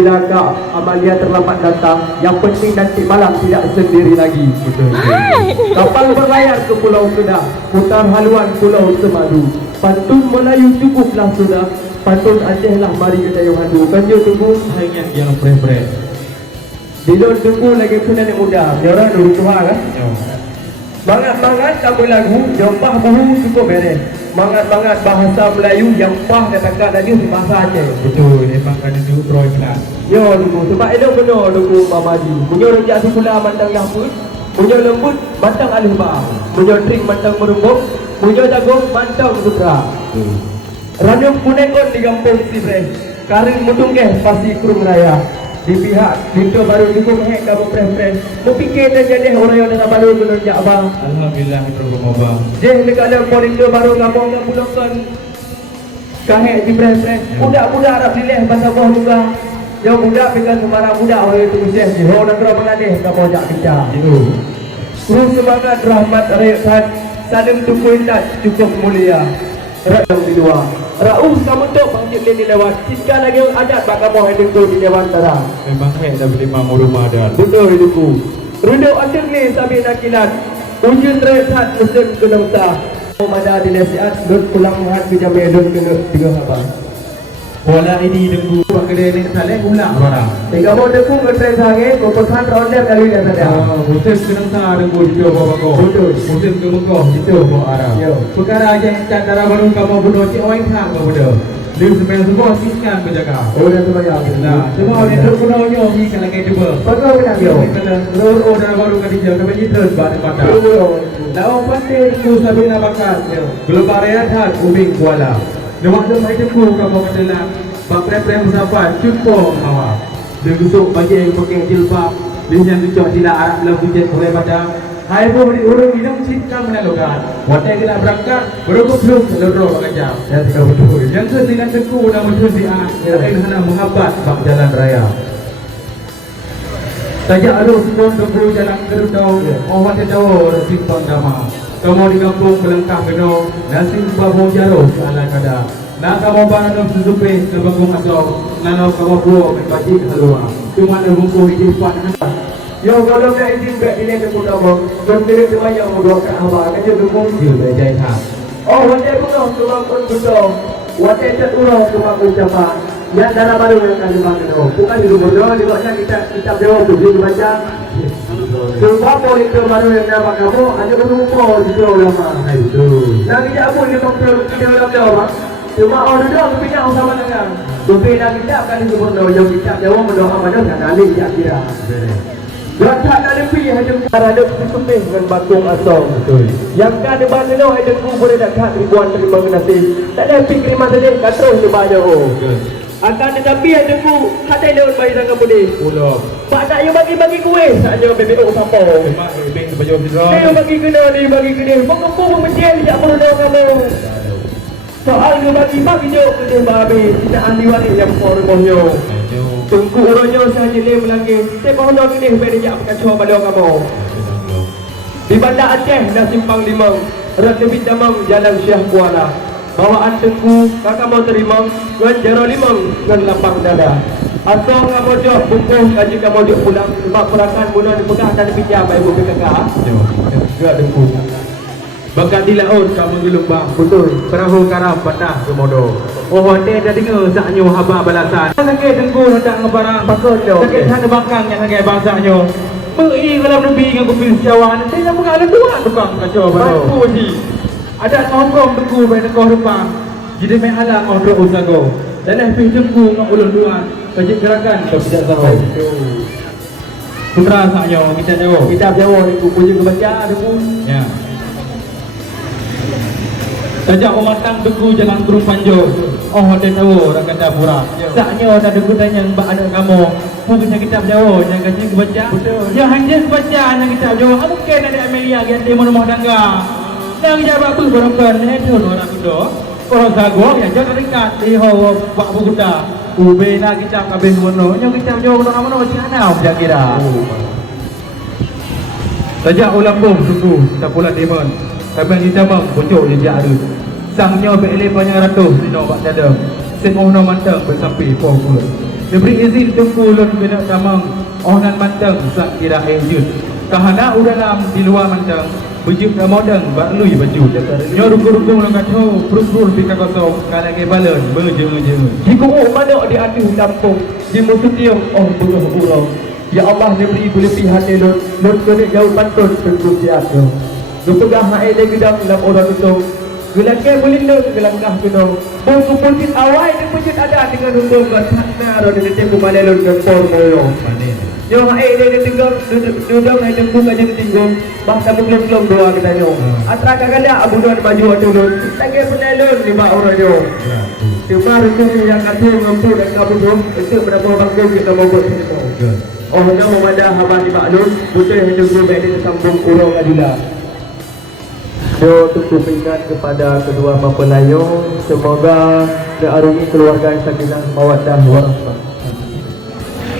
Bila Amalia terlambat datang, yang penting nanti malam tidak sendiri lagi. Betul. Kapal berlayar ke Pulau Kedah, putar haluan Pulau Semadu. Pantun Melayu cukuplah sudah, pantun Aceh lah mari kita yang hadu. Kan dia tunggu Hanya yang pre-pre. Dilon tunggu lagi kena ni muda. Dia orang dulu tua kan. Mangat-mangat kamu lagu, jempah buhu cukup beres. Mangat-mangat bahasa Melayu yang pah dan takkan tadi bahasa Aceh. Betul, memang kan itu pro kelas. Yo dulu, sebab elok benar dulu Mamadi. Punya rejak sekolah mantang yahput, punya lembut mantang alih bah, punya trik mantang merumbuk, punya jagung mantang sudra. Ranyum punekon di kampung Sibre, karin mutungkeh pasti kurung raya. Di pihak pintu baru cukup hek kamu pre-pre. Mu fikir dan jadi orang yang dah baru menunjuk abang. Alhamdulillah terus abang. Jeh dekat dalam pintu baru kamu nak pulangkan. Kahek di pre-pre. Budak-budak Arab dileh bahasa buah juga. Yang budak pegang sembarang budak orang itu mesti je. Oh nak kena mengadih kamu jak bincang. Itu. Terus semangat rahmat rakyat saling tukui tak cukup mulia. Rakyat di luar. Rauf kamu tu bangkit ni lewat. Jika lagi adat bak kamu yang dengku di Dewan Tara. Memang hek dah beli mampu rumah dah. Betul hidupku. Runduk asyik ni sambil nakilan. Ujian rakyat musim kenangsa. Mada di nasihat dut pulang muhat ke jamai dut kena tiga habang. Bola ini dengku kedai ni saleh ulang orang. Tiga mau dengku ke tren sange, kokosan ronde kali dia saja. Musim kenangsa dengku di bawah kau. Betul. Musim kemukoh di bawah arah. Perkara aja cara baru kamu bodoh si orang tak kamu bodoh. Dia sebenarnya semua siskan berjaga. Oh dah sebanyak. Nah, semua orang itu punya nyomi kalau kayak cuba. Betul benar yo. Kalau orang baru kali dia kami itu pada pada. Dah orang pasti dengku sambil nak bakat. Belum area dah ubing kuala. Lewat tu saya dengku kamu katalah. Bak pre-pre musafar cukup awak. Dia gusuk bagi yang pakai jilbab. Dia yang cucuk tidak Arab dalam hujan boleh pada. Hai pun beri urung minum cikam menalokan. Watai kita berangkat berukut belum lorong bagajam. Ya tidak betul. Yang dengan teku dan muncul di akhir hana menghabat bak jalan raya. Tajak alu semua tunggu jalan kerudau. Awak terjauh simpang dama. Kamu di kampung melengkap gedung. Nasi babu jaro ala kada. Nak kamu barang susupe ke bangkung asal. Nak kamu buat bagi halua. Cuma ada bungkus di depan. Yo kalau nak izin kat ini aku dah mau. Kontrol tu yang mau doakan abang. Kerja tu pun Dia belajar tak. oh, wadah pun cuma pun betul. Wadah tak urang cuma pun siapa. Yang darah baru yang akan dibangun tu. Bukan di rumah di luar kita jawab tu dia baca. Sebab politik baru yang dapat kamu ada berupa di ulama. Itu. Dan kita pun dia kontrol kita ulama. Cuma orang dah berpindah sama dengan. Berpindah kita akan disebut jauh kita jawab berdoa pada kan alih kira. Rakyat nak lebih ada ada disembih dengan batung asal. Betul. Yang kan ada bangsa no ada ku boleh dekat ribuan terima kasih. Tak ada fikir masa dia katro dia banyak oh. Akan tetapi ada ku kata dia bayi sangat boleh. Pulau. Pak nak yang bagi kuih saja BBO sampo. Mak lebih baju bidra. Dia bagi kena ni bagi kena. Pengepung memenjel tak perlu dah kamu. Soal dia bagi dia kena babi. Tidak ambil waris yang pormohnya. Tunggu orangnya sahaja dia melangkah. Saya baru nak ni supaya dia berkacau pada kamu. Di Bandar Aceh dah simpang limang. Rat lebih damang jalan Syah Kuala. Bawaan tengku kakak mau terima. Tuan jaro limang dengan lapang dada. Asal kamu jauh bungkus kaji kamu jauh pulang. Sebab perakan bunuh dipegang dan dipinjam ibu kakak. Gerak tengku. Bakat di laut kamu di lembang. Betul. Perahu karam patah kemodo. Oh, dia dah dengar saknyo haba balasan. Sakit tengku hendak ngebarang. Bakal jauh. Sakit sana bakang yang sakit bangsanya. Mei kalau lebih dengan kupil sejauhan. Saya nak mengalah dua tukang kacau baru. Bantu si. Ada ngomong tengku baik tengku depan. Jadi main ala kontrol usago. Dan dah pergi tengku dengan ulun dua. Kajik gerakan kau tidak tahu. Putra saknyo kita jauh. Kita jauh ni punya kebaca ada pun. Ya. Sejak umat tang teku jalan turun panjo. Oh, dia tahu orang kata pura. Saknya ada deku tanya mbak anak kamu. Mungkin kitab Jawa yang kasih kebaca. Ya hanya kebaca yang kitab Jawa. Mungkin ada Amelia yang dia rumah tangga. Dan kita apa berapa itu orang itu. Orang sago yang jangan dekat di hawa pak bukuda. Ubena kitab kabeh wono. Yang kitab Jawa orang mana macam mana dia kira. Sejak ulang bom suku tapulan demon. Kami kita bang pucuk je dia ada. Sangnya bele banyak ratus di nak buat tiada. Semono mantap bersampai pokok. Diberi izin tunggu lon kena tamang onan mantang sak kira ejut. Kahana udalam di luar mantang bujuk modang barlui baju. Nyo ruku-ruku lang katho pruk-pruk pika kosong kana ke balon berjeng-jeng. Jika mana di aduh kampung di musuh tiang bunuh urang. Ya Allah diberi kelebihan elok lon kena jauh pantun tunggu siapa. Gepegah hae de gedang dalam orang itu. Gelaknya berlindung ke langkah gedong. Buku putih awal dan putih ada dengan undang bertakna roda di tempat malelon dan pormoyo. Yo hae de tinggal duduk naik tembung aja tinggung. Bahkan belum doa kita yo. Atra kagada abu don baju atulun. Lagi penelon lima orang yo. Cuma itu yang kata mampu dan kabudon itu berapa bangku kita mau buat itu. Oh nak memadah haba di maklum putih hidup baik di sambung urang adila. Yo untuk ingat kepada kedua mempelai, semoga diarungi keluarga yang sakinah mawaddah warahmah.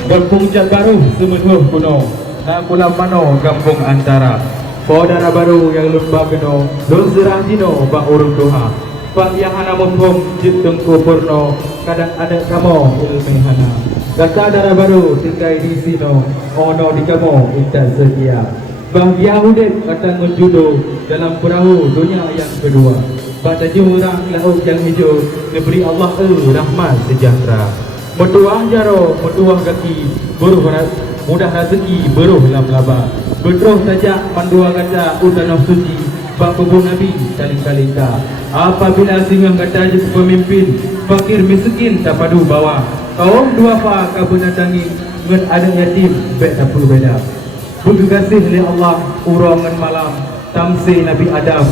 Kampung Jat Baru Semenuh Kuno na Pulau Mano Kampung Antara Saudara baru yang lembah keno Lun Zerah Dino Bang Urung Doha Pak Yahana Mumpung Jit Tengku Purno Kadang ada kamo ilmihana Kata darah baru tinggai di sino Ono di kamo intan setia Bang Yahudit kata ngejudo dalam perahu dunia yang kedua. Pada jurang laut yang hijau diberi Allah rahmat sejahtera. Metuah jaro, metuah kaki, beruh mudah rezeki, beruh laba-laba. Beruh tajak pandua kata utanah suci, bak kubur Nabi saling-salingka. Apabila singa kata jadi pemimpin, fakir miskin tak padu bawa. Kaum duafa kau datangi, ngan ada yatim, baik tak perlu beda. Berkasih oleh Allah urangan malam tamsi Nabi Adam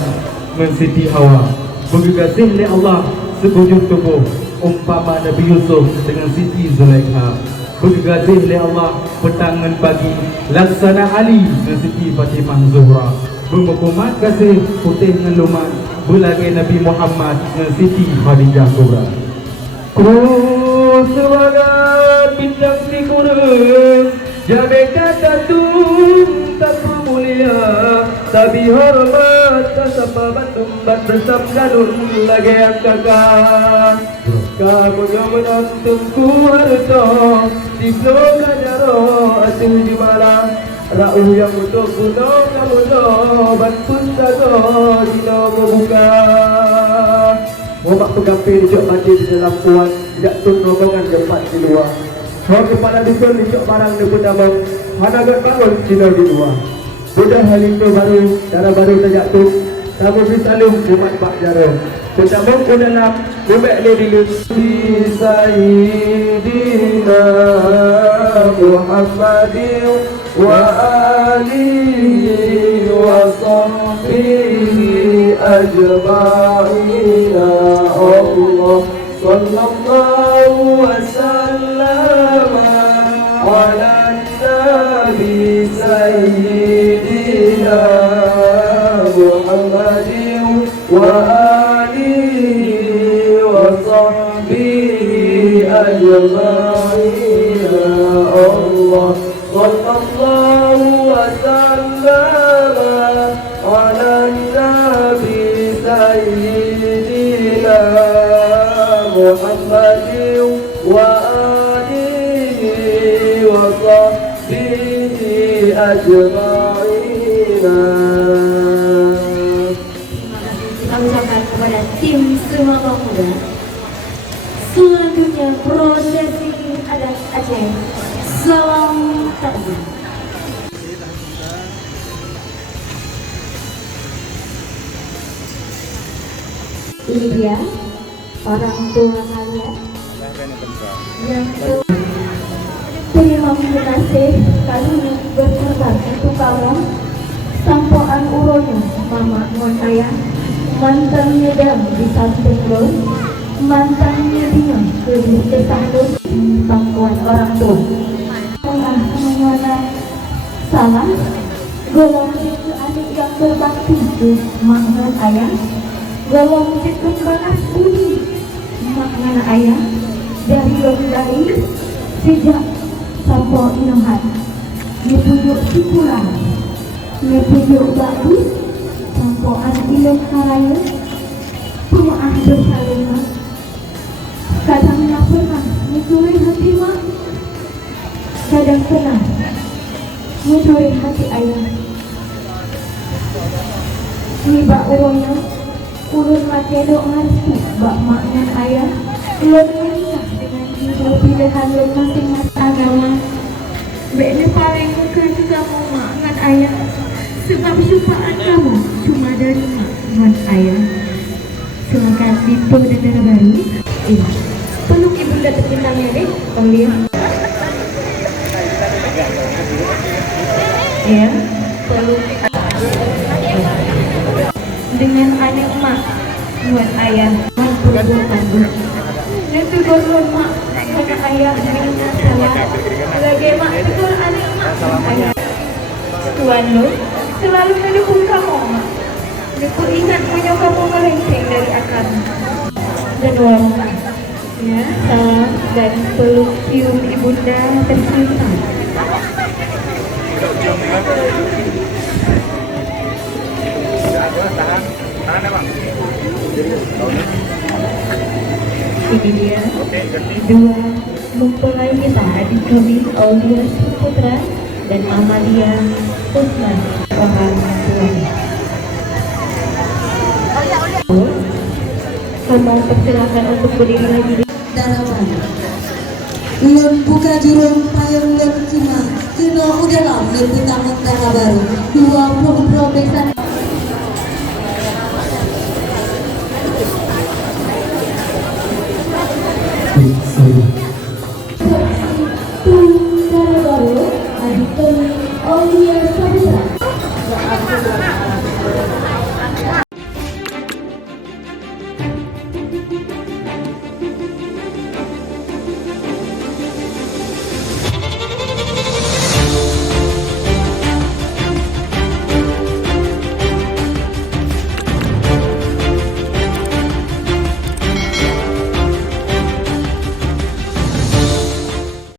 dengan Siti Hawa. Berkasih oleh Allah sebujur tubuh umpama Nabi Yusuf dengan Siti Zulaikha. Berkasih oleh Allah petangan pagi laksana Ali dengan Siti Fatimah Zuhra. Bermukumat kasih putih dengan lumat belagai Nabi Muhammad dengan Siti Khadijah Kubra. Ku semangat bintang si kurus Jabe kata tum tak mulia Tapi hormat sama Bandung Bat bersabdanun lagi yang kakak Kamu yang menontonku harto Di bloga jaro atuh di malam Rauh yang untuk gunung kamu do Bat pustago di nomo buka Omak pegampir jok mati di dalam puan Tidak tun rombongan gempat di luar Kau kepala dukun dicok barang dukun damang Hanagat bangun cina di luar Budak halimno baru Darah baru tajak tu Tamu bisalum umat Pak Jaro Bertabung ke dalam Bubek ni dilus Di Sayyidina Muhammadin Wa alihi Wa sahbihi Ajma'ina Allah Sallallahu wa sallam ala nabi sayyidina Muhammadin wa alihi wa sahbihi ajma'in Allah sallallahu wa sallam ala nabi sayyidina Muhammadin wa alihi wa sahbihi ajma'in. Kami ucapkan kepada tim semua pemuda. Selanjutnya prosesi adat Aceh. Salam takbir. Ini dia orang tua kalian yang terima kasih kami berkorban untuk kamu sampoan uronya mama ngon ayah mantan nyedam di samping lo mantan nyedinya ke sahun pangkuan orang tua mengenai salah golong itu adik yang berbakti ke mak ngon ayah golong itu balas budi makna ayah dari dari sejak sampai inohan dipujuk syukuran dipujuk bagus sampai ilmu karaya punya ahli bersalima kadang nak pernah mencuri hati mak kadang pernah mencuri hati ayah. Ni bak uronya, ulun mati doa restu bak makna ayah. Ulun menikah dengan ibu pilihan ulun masing-masing agama. Beknya paling muka juga mau mak dengan ayah. Sebab supaan kamu cuma dari mak dengan ayah. Silakan Dito dan Dara Baru. Peluk ibunda tercintanya deh, Bang Lia. Ya, peluk dengan anak mak buat ayah perbuatan buruk. Dan tegur mak dengan ayah dengan salah. Sebagai mak tegur anak mak dengan ayah. Tuan lo selalu mendukung kamu mak. Aku ingat punya kamu melenceng dari akar dan wanita. Ya, salam dan peluk cium ibunda tercinta. Ini dia dua mempelai kita, adik kami Aulia Putra dan Amalia Usman Wahab Tuan. Kami persilakan untuk berdiri lagi. Darapan ulun buka jurung payung dan kima kena udah lebih tamat Dara Baru 20 probesan. Dara Baru, adik kami Aulia